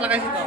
Gracias.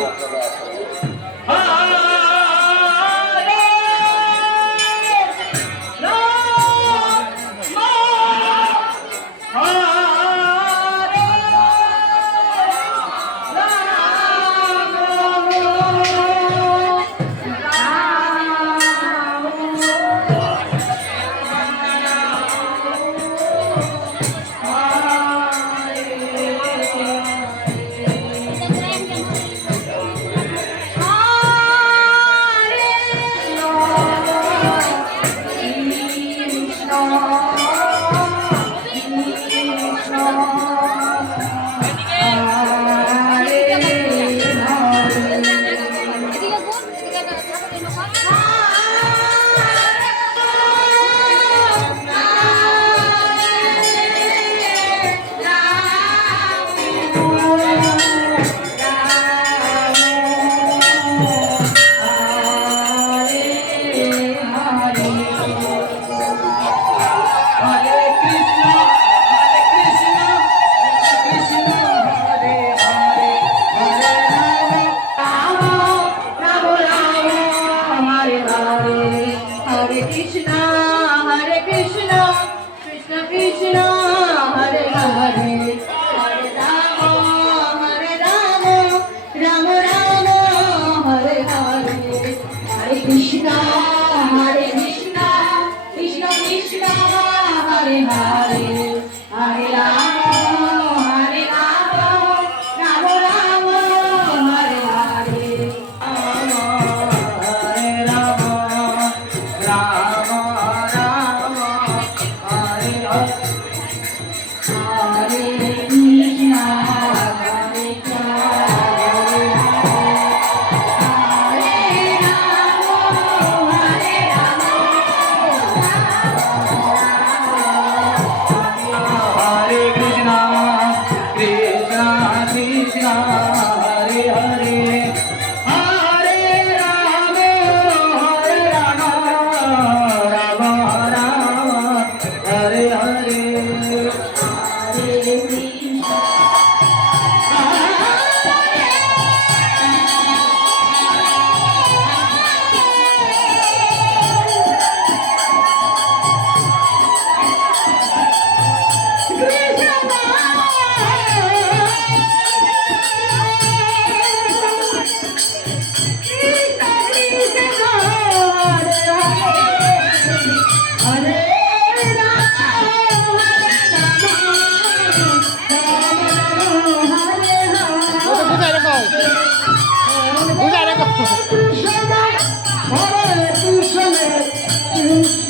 Yeah. yeah. Krishna. afternoon